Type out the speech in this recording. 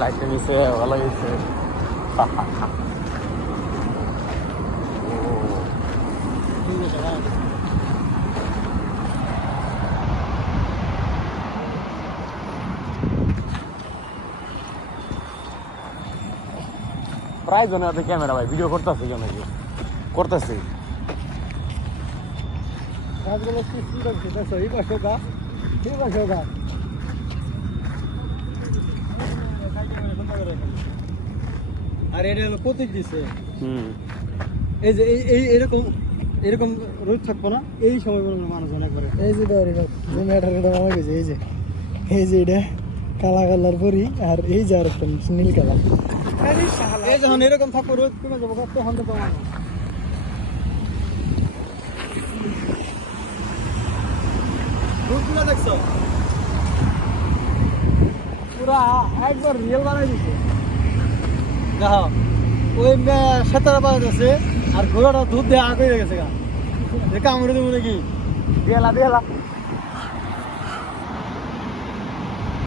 লাইটটা নিচে ভালো গেছে। প্রায় জনের হাতে ক্যামেরা ভাই, ভিডিও করতেছে কেন কি করতেছে। গাছগুলো কি সুন্দর খেতেছ, এই পাশে গাছ, এই পাশে গাছ। আর এটা হলো প্রতীক দিছে। এই যে এরকম এরকম রোদ থাকবো না এই সময় মানুষজন একবারে। এই যে যে ম্যাটারটা আমার গেছে, এই যে এটা কালা কালার পরি, আর এই যে আর একটা নীল কালার। এই যখন এরকম থাকবো রোদ কমে যাবো তখন তো মানুষ রোদগুলো দেখছো পুরা একবার রিয়েল বানাই দিচ্ছে। দেখো ওই সাঁতারা পাওয়া যাচ্ছে আর ঘোড়াটা দুধ দিয়ে আগে গেছে গা, কামড়ে দেবো নাকি। দিয়ালা দিয়ালা